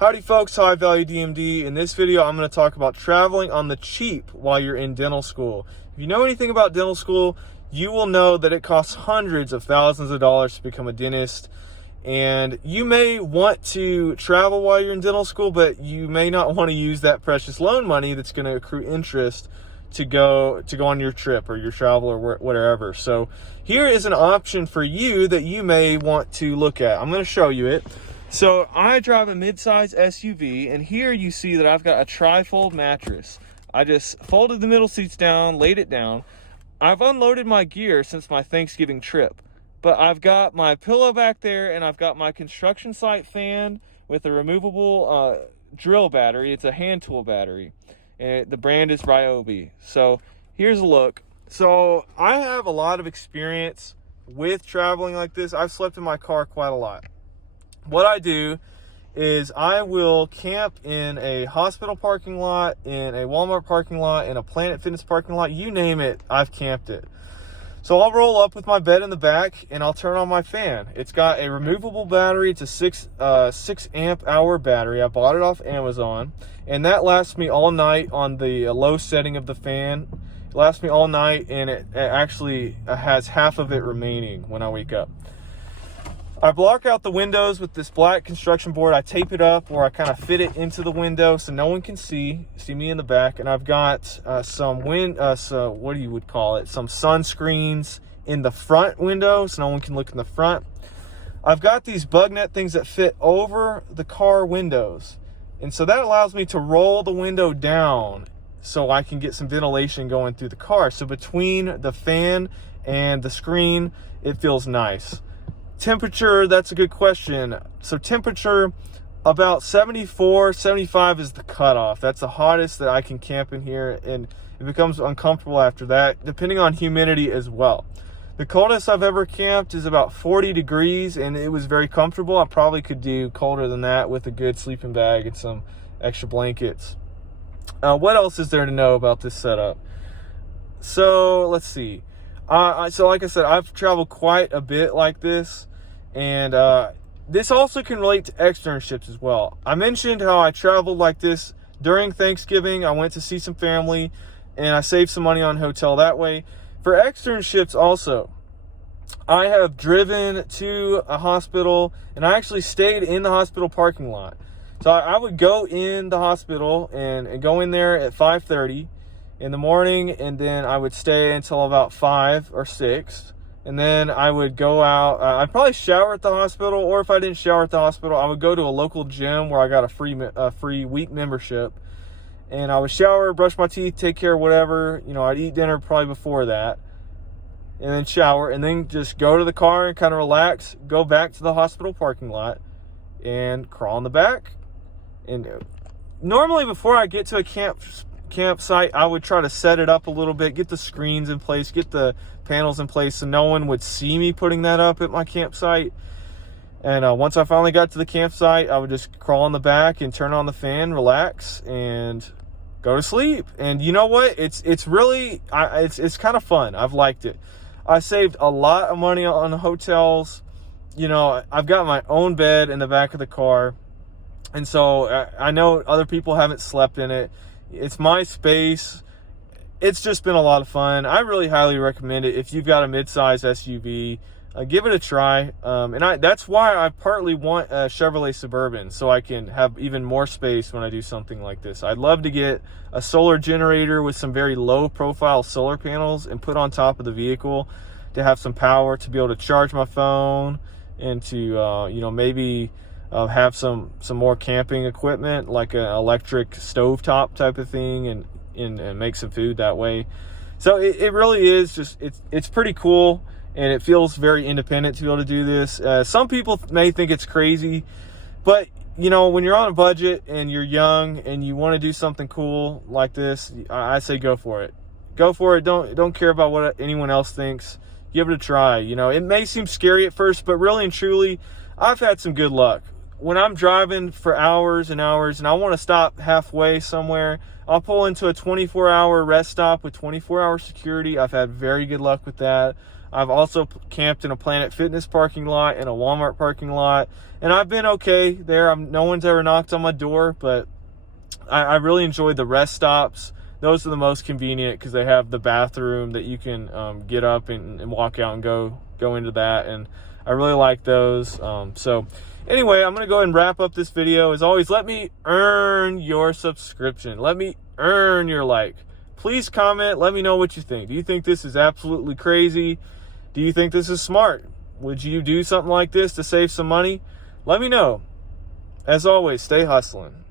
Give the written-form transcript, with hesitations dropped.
Howdy folks, High Value DMD. In this video, I'm going to talk about traveling on the cheap while you're in dental school. If you know anything about dental school, you will know that it costs hundreds of thousands of dollars to become a dentist. And you may want to travel while you're in dental school, but you may not want to use that precious loan money that's going to accrue interest to go on your trip or your travel or whatever. So here is an option for you that you may want to look at. I'm going to show you it. So I drive a mid-size SUV, and here you see that I've got a tri-fold mattress. I just folded the middle seats down, laid it down. I've unloaded my gear since my Thanksgiving trip, but I've got my pillow back there, and I've got my construction site fan with a removable drill battery. It's a hand tool battery, and the brand is Ryobi. So here's a look. So I have a lot of experience with traveling like this. I've slept in my car quite a lot. What I do is I will camp in a hospital parking lot, in a Walmart parking lot, in a Planet Fitness parking lot, you name it, I've camped it. So I'll roll up with my bed in the back and I'll turn on my fan. It's got a removable battery. It's a 6 amp hour battery. I bought it off Amazon, and that lasts me all night on the low setting of the fan. It lasts me all night, and it actually has half of it remaining when I wake up. I block out the windows with this black construction board. I tape it up where I kind of fit it into the window so no one can see me in the back. And I've got some what do you would call it? Some sunscreens in the front window so no one can look in the front. I've got these bug net things that fit over the car windows. And so that allows me to roll the window down so I can get some ventilation going through the car. So between the fan and the screen, it feels nice. Temperature, that's a good question. So temperature, about 74, 75 is the cutoff. That's the hottest that I can camp in here, and it becomes uncomfortable after that, depending on humidity as well. The coldest I've ever camped is about 40 degrees, and it was very comfortable. I probably could do colder than that with a good sleeping bag and some extra blankets. What else is there to know about this setup? So let's see. So like I said, I've traveled quite a bit like this. And this also can relate to externships as well. I mentioned how I traveled like this during Thanksgiving. I went to see some family, and I saved some money on hotel that way. For externships also, I have driven to a hospital, and I actually stayed in the hospital parking lot. So I would go in the hospital and go in there at 5:30 in the morning, and then I would stay until about 5 or 6. And then I would go out. I'd probably shower at the hospital, or if I didn't shower at the hospital, I would go to a local gym where I got a free week membership. And I would shower, brush my teeth, take care of whatever. You know, I'd eat dinner probably before that, and then shower, and then just go to the car and kind of relax, go back to the hospital parking lot and crawl in the back. And normally before I get to a campsite, I would try to set it up a little bit, get the screens in place, get the panels in place so no one would see me putting that up at my campsite. And once I finally got to the campsite, I would just crawl in the back and turn on the fan, relax, and go to sleep. And you know what? It's really it's kind of fun. I've liked it. I saved a lot of money on hotels. You know, I've got my own bed in the back of the car, and so I know other people haven't slept in it. It's my space. It's just been a lot of fun. I really highly recommend it. If you've got a mid-size SUV, give it a try. And that's why I partly want a Chevrolet Suburban, so I can have even more space when I do something like this. I'd love to get a solar generator with some very low-profile solar panels and put on top of the vehicle to have some power to be able to charge my phone and to, you know, maybe have some more camping equipment, like an electric stovetop type of thing, and make some food that way. So it really is just, it's pretty cool, and it feels very independent to be able to do this. Some people may think it's crazy, but you know, when you're on a budget and you're young and you want to do something cool like this, I say go for it. Go for it. Don't care about what anyone else thinks. Give it a try. You know, it may seem scary at first, but really and truly, I've had some good luck. When I'm driving for hours and hours and I want to stop halfway somewhere, I'll pull into a 24-hour rest stop with 24-hour security. I've had very good luck with that. I've also camped in a Planet Fitness parking lot and a Walmart parking lot, and I've been okay there. No one's ever knocked on my door, but I really enjoyed the rest stops. Those are the most convenient because they have the bathroom that you can get up and walk out and go into that, and I really like those. So anyway, I'm going to go ahead and wrap up this video. As always, let me earn your subscription. Let me earn your like. Please comment. Let me know what you think. Do you think this is absolutely crazy? Do you think this is smart? Would you do something like this to save some money? Let me know. As always, stay hustling.